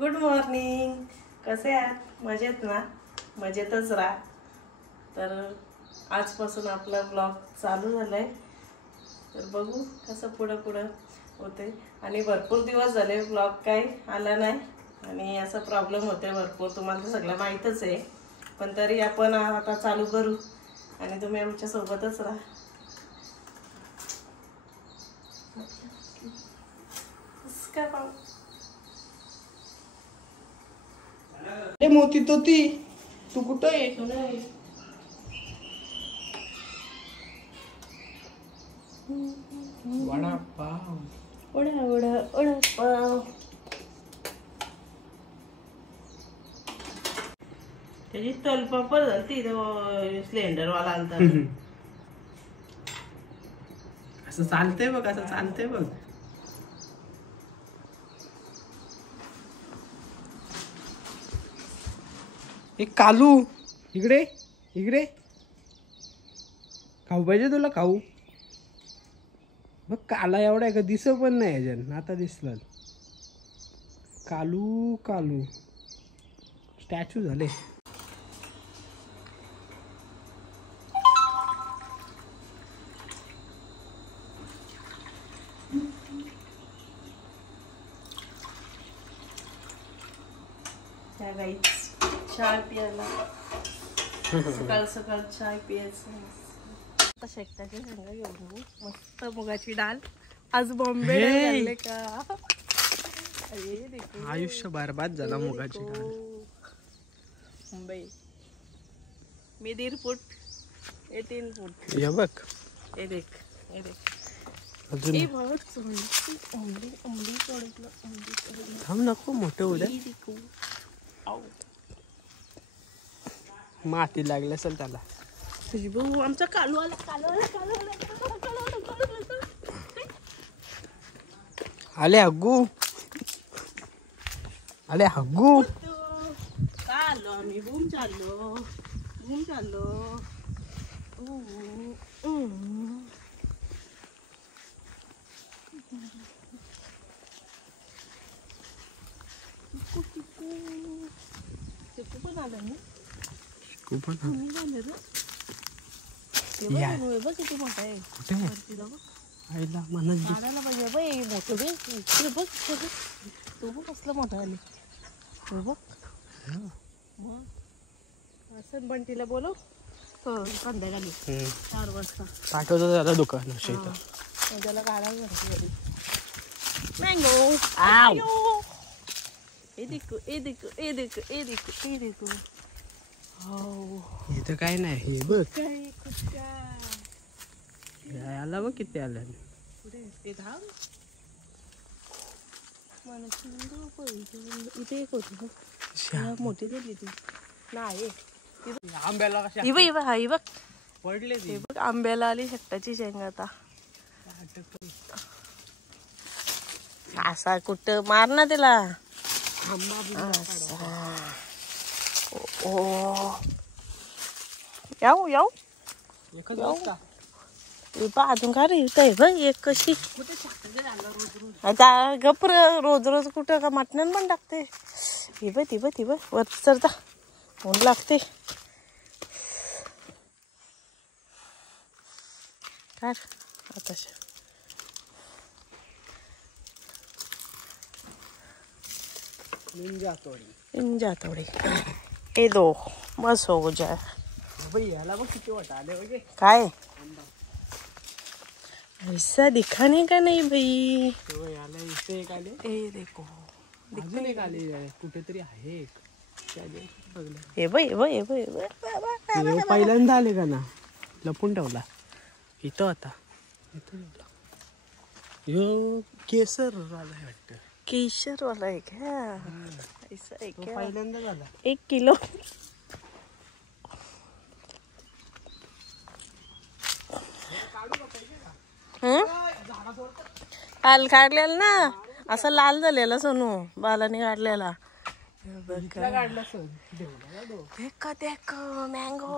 Good morning. कसे आहात? मजेत ना? मजेतच राहा. तर आजपासून आपला ब्लॉग चालू झालाय. तर बघू कसं पुढं होते. आणि भरपूर दिवस झाले ब्लॉग काही आला नाही आणि असा प्रॉब्लेम होते भरपूर, तुम्हाला तर सगळं माहीतच आहे. पण तरी आपण आता चालू करू आणि तुम्ही आमच्या सोबतच राहा. काय पाहू मोती तोती तू कुठं आहे? वडापाव वडापाव. त्याची तलपापड झाली सिलेंडरवाला आणता. असं चालतंय बघ, असं चालतंय बघ. एक कालू इकडे इकडे खाऊ पाहिजे तुला? खाऊ बघ. काला एवढा आहे का? दिस पण नाही ह्याच्यात. आता दिसलं. कालू कालू स्टॅच्यू झाले. त्या गाईच चाय प्यायला सकाळ सकाळ चाय प्यायचं. शेकटाची शेंगा घेऊन मस्त मुगाची डाळ. आज बॉम्बे घालले का? आयुष्य बरबाद झाला मुगाची डाळ. मुंबई मी 1.5 फूट, ये 3 फूट. हे बघ, हे देख, हे देख. अजून थांब, नको मोठं उद्या माती लागली असेल त्याला. भाऊ आमचा कालू आला, कालू आला, कालू आला, कालू आला. आले हग्गू, आले हग्गू. चाललो आम्ही, बूम चाललो. पण आलं ना, खूप झालं रे. बघ किती मोठा आहे. आईला म्हणत काढायला पाहिजे बाई मोठं बे. इकडे बघ, तो बघ कसलं मोठं आले. तो बघ. मग असं बंटीला बोलव संध्याकाळी 4 वाजता पाठवतो त्याला दुकान शेतात. त्याला काढायला घरी. मँगो ए देखो. हो, इथं काय नाही. हे बघ याला बघ किती आलं. ते धाव मला इथे एक होती मोठी झाली ती नाही. आंब्याला कशा ही बघ पडले हे बघ. आंब्याला आली शेकटाची शेंग. आता असा कुठं मार ना त्याला. याऊ अजून का रे बघ. एक कशी आता गप्र रोज कुठं का मटण पण टाकते. ती बघ वर चढता ऊन लागते. काय आता निंजा तोडी हे दो बस हो जाए. याला बघ किती वाटा आले. काय ऐसा दिखाने का नहीं भाई. इथे एक आले. ए देखो अजून एक आले कुठेतरी आहे. हे बाई पहिल्यांदा आले का ना. लपून ठेवला इथं. आता यो केसर वाला आहे वाटतं. केशर वाला आहे का? ऐसा आहे का? पहिल्यांदा झाला. 1 किलो. काल काढलेला ना असं लाल झालेला सोनू बालाने काढलेला. देख मँगो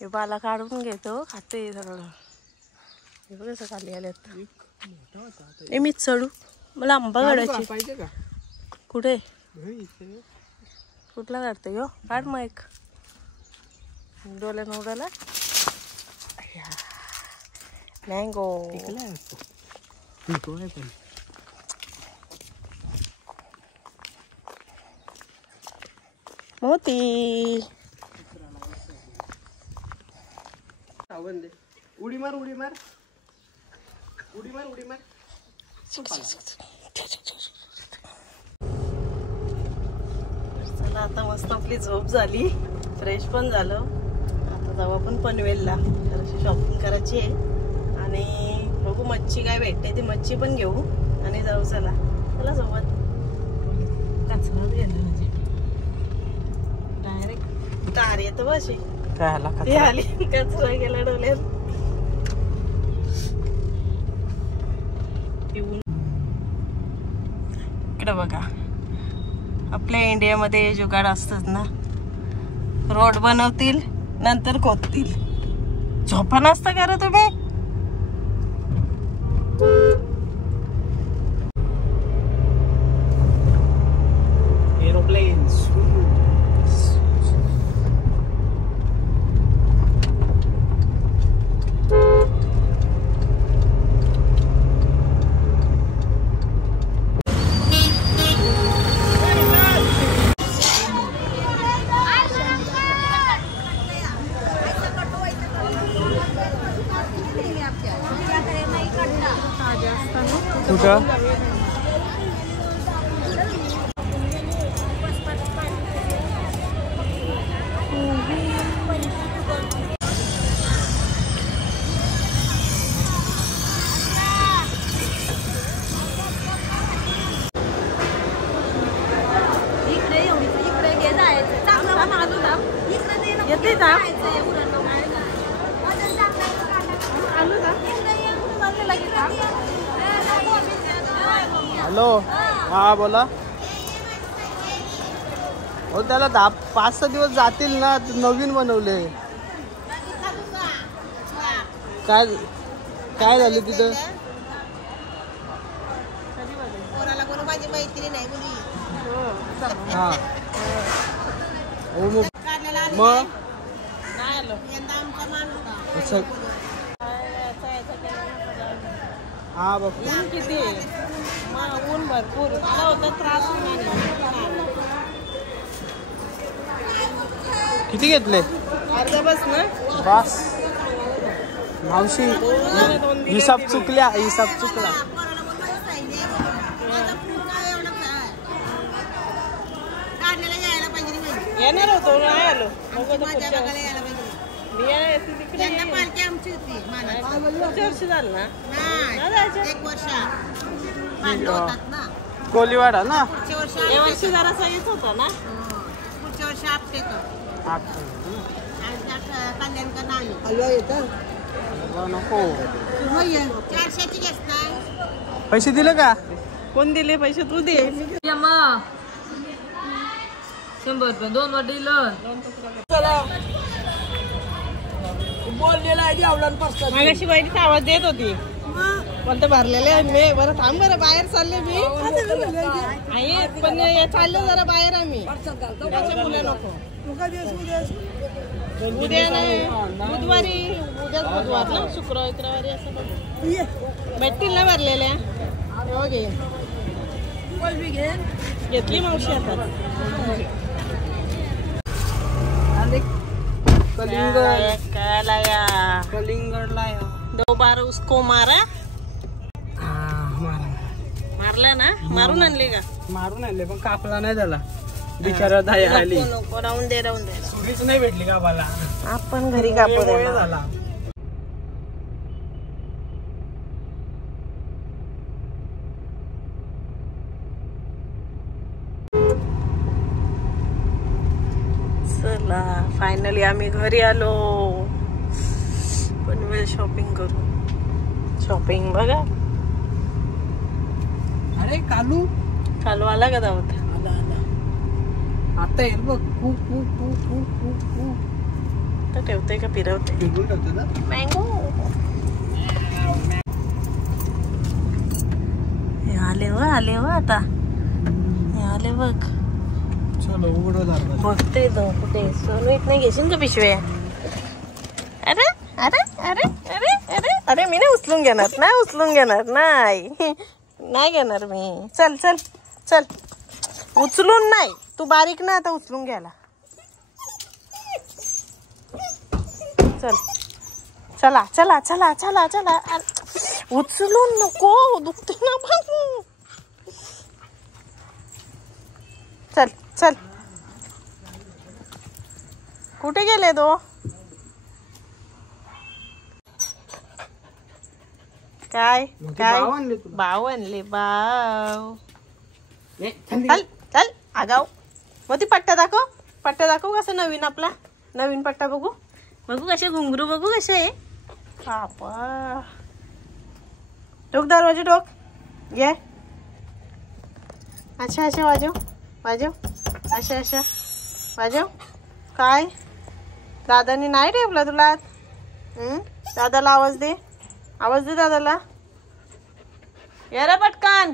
हे बाला काढून घेतो खाते सगळं. हे बघ कसं खाली आल्यात. मोठा होता आता. ए मीच चढू, मला आंबा काढायची. पाहिजे का? कुठे इथे. कुठला काढतो यो? काढ मग एक डोल्या नवड्याला. मँगो टिकलाय असतो. टिकलाय पण. मोती. सावंत दे. उडी मार उडी मार उडी मार उडी मार. चला आता मस्त आपली झोप झाली, फ्रेश पण झालं. आता जाऊ आपण पनवेलला, जराशी शॉपिंग करायची आहे आणि बघू मच्छी काय भेटते ती मच्छी पण घेऊ आणि जाऊ. चला चला सोबत. कचरा गेला म्हणजे डायरेक्ट कार येतं बशी ती आली, कचरा गेला डोल्यात. इकडे बघा, आपल्या इंडियामध्ये जुगाड असतात ना, रोड बनवतील नंतर खोदतील. झोपा नसता का रे तुम्ही? एरोप्लेन्स. कुठं? येते का? हॅलो, हा बोला. हो त्याला 5-6 दिवस जातील ना, नवीन बनवले. काय काय झालं तिथं? हा हो मग हा बघ ऊन किती आहे, ऊन भरपूर मला होता त्रास. किती घेतले? अर्धा बस ना बस. मावशी हिसाब चुकला. येणार होतो, नाही आलो. मी तिकडे पुढच्या वर्षी झालं ना, कोलीवाडा ना. या वर्षी जरासा येत होता ना. पुढच्या वर्षी आपटे नको. 400ची घेत नाही. पैसे दिले का? कोण दिले पैसे? तू दे. 100 रुपये 2 वर दिलं. मागाशी बाईची आवाज देत होती, पण ते भरलेले मी. बरं थांब, बरं बाहेर चालले मी. आई पण चाललो जरा बाहेर आम्ही, त्याच्यामुळे नको. उद्या नाही, बुधवारी. उद्याच बुधवार ना, शुक्रवारी असं भेटतील ना भरलेल्या. हो घे, घेतली मावशी आता. कलिंगडला 2 बार उसको मारा. मारला ना? मारून आणली का? मारून आणले पण कापला नाही त्याला. बिचारा दया आली. नको, राहून दे. सुरीच नाही भेटली कापाला. आपण घरी कापू झाला. चला फायनली आम्ही घरी आलो. पनवेल शॉपिंग करू. शॉपिंग बघा. अरे कालू आला का दावत? आता येईल बघ. ठेवते का फिरवते? फिरवून ठेवते ना. मँगो हे आले व आता हे आले बघ. चलो उघडं दार. बघते तो कुठे सोनू इथं नाही घेशील का पिशव्या. अरे अरे अरे अरे अरे अरे मी नाही उचलून घेणार नाही घेणार मी. चल चल चल उचलून नाही तू बारीक ना आता उचलून घ्यायला. चल चला चला चला चला चला उचलून नको दुखते ना बाबू. चल चल कुठे गेले तो. काय काय बाव आणले बाव. चल चल आगाव. मग ती पट्टा दाखव कसं नवीन आपला नवीन पट्टा बघू कसे घुंगरू बघू कसे आहे. बापा टोक दरवाजे टोक ये. अच्छा अच्छा वाजव अच्छा वाजव. काय दादानी नाही ठेवला तुला. दादाला आवाज दे दादाला. ये रे पटकन.